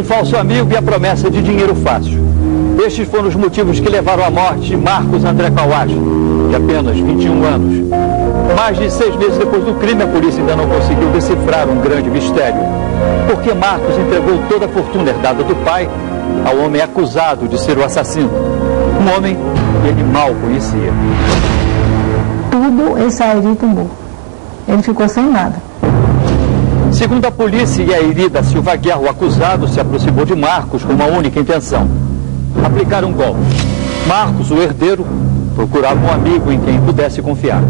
Um falso amigo e a promessa de dinheiro fácil. Estes foram os motivos que levaram à morte de Marcos André Kawashi, de apenas 21 anos. Mais de 6 meses depois do crime, a polícia ainda não conseguiu decifrar um grande mistério. Por que Marcos entregou toda a fortuna herdada do pai ao homem acusado de ser o assassino? Um homem que ele mal conhecia. Tudo esse Airi tomou. Ele ficou sem nada. Segundo a polícia, Yairi da Silva Guerra, o acusado se aproximou de Marcos com uma única intenção: aplicar um golpe. Marcos, o herdeiro, procurava um amigo em quem pudesse confiar.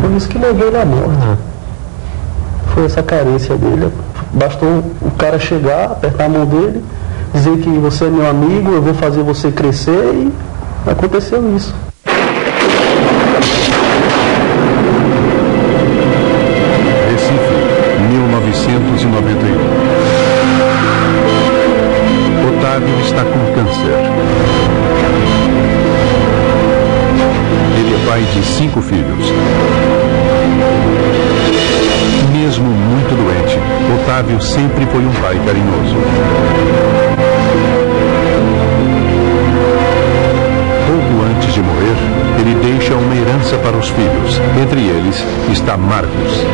Foi isso que levou ele à morte. Foi essa carência dele. Bastou o cara chegar, apertar a mão dele, dizer que você é meu amigo, eu vou fazer você crescer, e aconteceu isso. Recife, 1991. Otávio está com câncer. Ele é pai de 5 filhos. Mesmo muito doente, Otávio sempre foi um pai carinhoso. Pouco antes de morrer, ele deixa uma herança para os filhos. Entre eles está Marcos.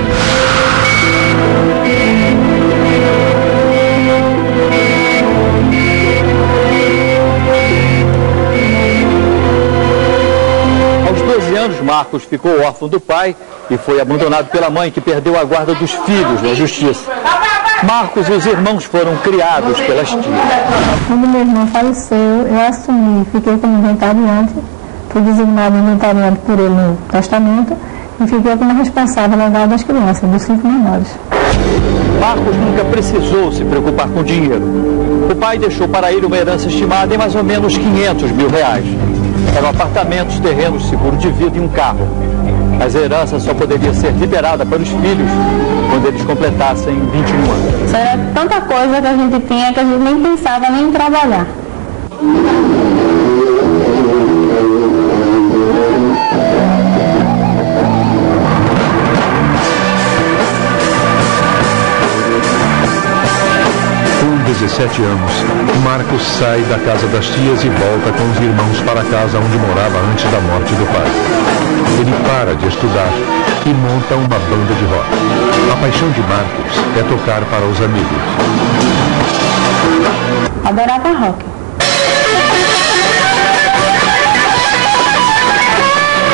Aos 12 anos, Marcos ficou órfão do pai e foi abandonado pela mãe, que perdeu a guarda dos filhos na justiça. Marcos e os irmãos foram criados pelas tias. Quando meu irmão faleceu, eu assumi, fiquei como inventariante, fui designado inventariante por ele no testamento e fiquei como responsável legal das crianças, dos 5 menores. Marcos nunca precisou se preocupar com dinheiro. O pai deixou para ele uma herança estimada em mais ou menos R$500 mil. Eram apartamentos, terrenos, seguro de vida e um carro. Mas a herança só poderia ser liberada para os filhos quando eles completassem 21 anos. Isso era tanta coisa que a gente tinha que a gente nem pensava nem em trabalhar. Com 17 anos, Marcos sai da casa das tias e volta com os irmãos para a casa onde morava antes da morte do pai. Ele para de estudar e monta uma banda de rock. A paixão de Marcos é tocar para os amigos. Adorava rock.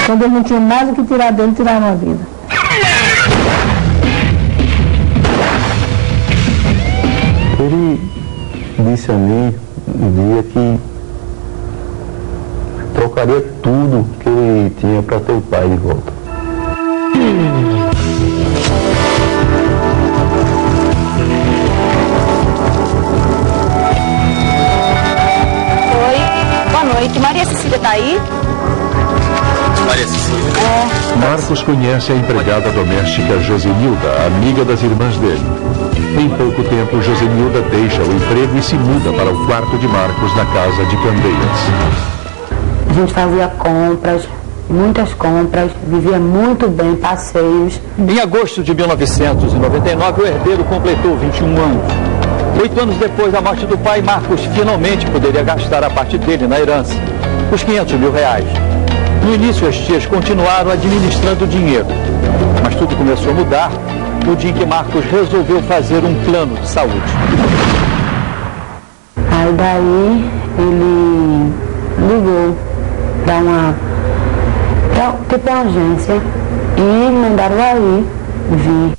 Quando eu não tinha mais o que tirar dele, tirava a vida. Ele disse a mim um dia que trocaria tudo que ele tinha para ter o pai de volta. Oi, boa noite. Maria Cecília está aí? Maria Cecília. Marcos conhece a empregada doméstica Josenilda, amiga das irmãs dele. Em pouco tempo, Josenilda deixa o emprego e se muda para o quarto de Marcos na casa de Candeias. A gente fazia compras, muitas compras, vivia muito bem, passeios. Em agosto de 1999, o herdeiro completou 21 anos. 8 anos depois da morte do pai, Marcos finalmente poderia gastar a parte dele na herança, os R$500 mil. No início, as tias continuaram administrando o dinheiro, mas tudo começou a mudar no dia em que Marcos resolveu fazer um plano de saúde. Aí daí ele ligou para uma agência e mandaram aí vir.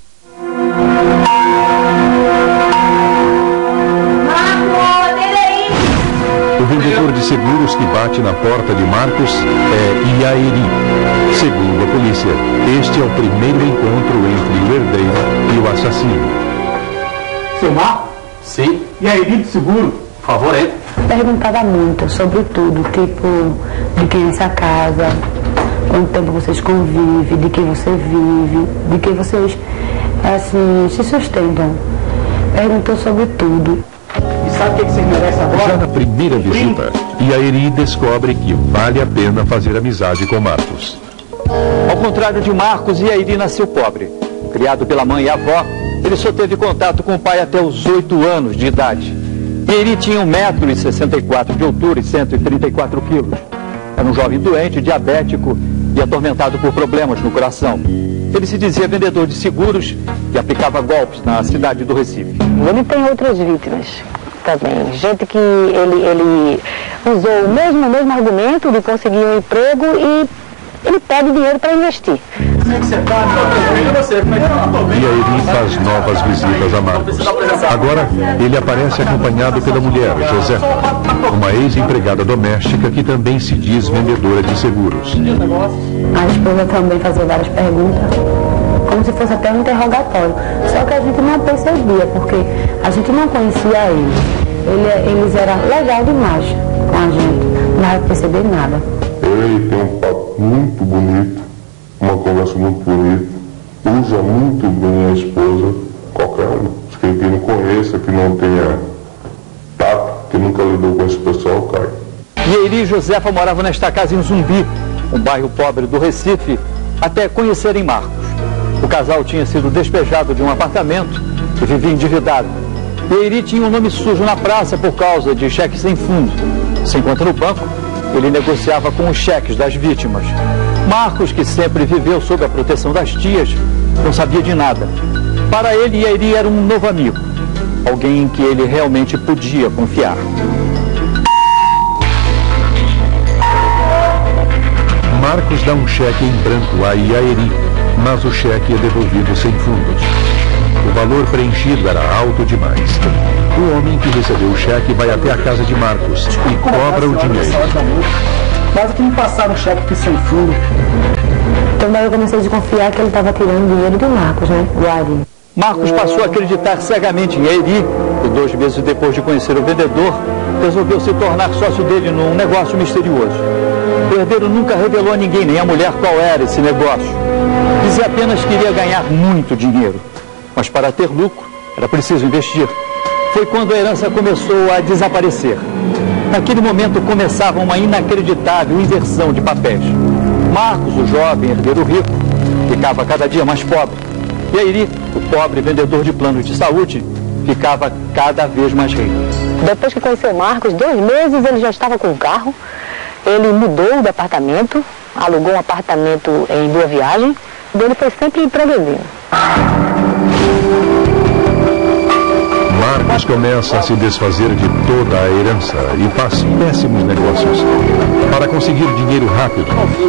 O vendedor de seguros que bate na porta de Marcos é Yairi. Segundo a polícia, este é o primeiro encontro entre o herdeiro e o assassino. Seu Marcos? Sim. Yairi de seguro? Por favor, entre. Perguntava muito sobre tudo, tipo, de quem é essa casa, quanto tempo vocês convivem, de quem você vive, de quem vocês, assim, se sustentam. Perguntou sobre tudo. E sabe o que vocês merecem agora? Já na primeira visita, Yairi descobre que vale a pena fazer amizade com Marcos. Ao contrário de Marcos, Yairi nasceu pobre. Criado pela mãe e avó, ele só teve contato com o pai até os 8 anos de idade. Iairi tinha 1,64 m de altura e 134 quilos. Era um jovem doente, diabético e atormentado por problemas no coração. Ele se dizia vendedor de seguros e aplicava golpes na cidade do Recife. Ele tem outras vítimas também. Gente que ele usou o mesmo argumento de conseguir um emprego e ele pede dinheiro para investir. Iairi faz novas visitas a Marcos. Agora, ele aparece acompanhado pela mulher, Josefa, uma ex-empregada doméstica que também se diz vendedora de seguros. A esposa também fazia várias perguntas, como se fosse até um interrogatório. Só que a gente não percebia, porque a gente não conhecia eles eram legal demais com a gente, não vai perceber nada. Ele tem um papo muito bonito, uma conversa muito bonita, usa muito bem a esposa, qualquer um. Quem não conheça, que não tenha tato, que nunca lidou com esse pessoal, cai. Iairi e Josefa moravam nesta casa em Zumbi, um bairro pobre do Recife, até conhecerem Marcos. O casal tinha sido despejado de um apartamento e vivia endividado. Iairi tinha um nome sujo na praça por causa de cheques sem fundo. Se encontra no banco, ele negociava com os cheques das vítimas. Marcos, que sempre viveu sob a proteção das tias, não sabia de nada. Para ele, Iairi era um novo amigo, alguém em que ele realmente podia confiar. Marcos dá um cheque em branco a Iairi, mas o cheque é devolvido sem fundos. O valor preenchido era alto demais. O homem que recebeu o cheque vai até a casa de Marcos e cobra o dinheiro. Mas que me passaram o cheque sem fundo. Então daí eu comecei a desconfiar que ele estava tirando dinheiro do Marcos, né? Do Iairi. Marcos passou a acreditar cegamente em Iairi e 2 meses depois de conhecer o vendedor, resolveu se tornar sócio dele num negócio misterioso. O herdeiro nunca revelou a ninguém, nem a mulher, qual era esse negócio. Dizia apenas que iria ganhar muito dinheiro. Mas para ter lucro, era preciso investir. Foi quando a herança começou a desaparecer. Naquele momento começava uma inacreditável inversão de papéis. Marcos, o jovem herdeiro rico, ficava cada dia mais pobre. E Iairi, o pobre vendedor de planos de saúde, ficava cada vez mais rico. Depois que conheceu Marcos, 2 meses ele já estava com um carro. Ele mudou de apartamento, alugou um apartamento em Boa Viagem. Ele foi sempre progredindo. Marcos começa a se desfazer de toda a herança e faz péssimos negócios. Para conseguir dinheiro rápido,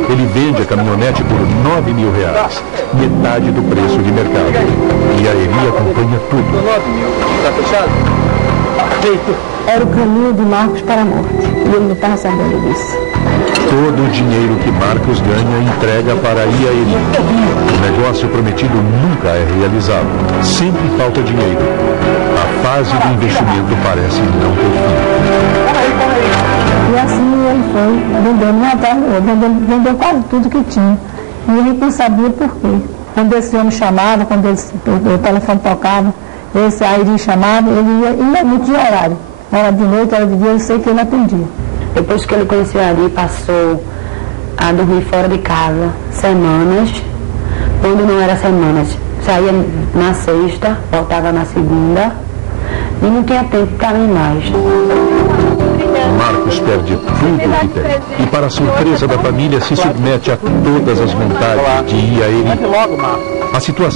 ele vende a caminhonete por R$9 mil, metade do preço de mercado. E Iairi acompanha tudo. 9 mil, está fechado? Feito. Era o caminho de Marcos para a morte. E ele não estava sabendo disso. Todo o dinheiro que Marcos ganha entrega para Iairi. O negócio prometido nunca é realizado. Sempre falta dinheiro. A fase do investimento parece não ter fim. E assim ele foi vendendo um atrás do outro, vendeu quase tudo que tinha. E ele não sabia por quê. Quando esse homem chamava, quando o telefone tocava, esse Iairi chamava, ele ia muito de horário. Era de noite, era de dia, eu sei que ele atendia. Depois que ele conheceu a Iairi, passou a dormir fora de casa semanas. Quando não era semanas, saía na sexta, voltava na segunda e não tinha tempo para mim mais. Marcos perde tudo o que tem e, para surpresa da família, se submete a todas as vontades de Iairi. A situação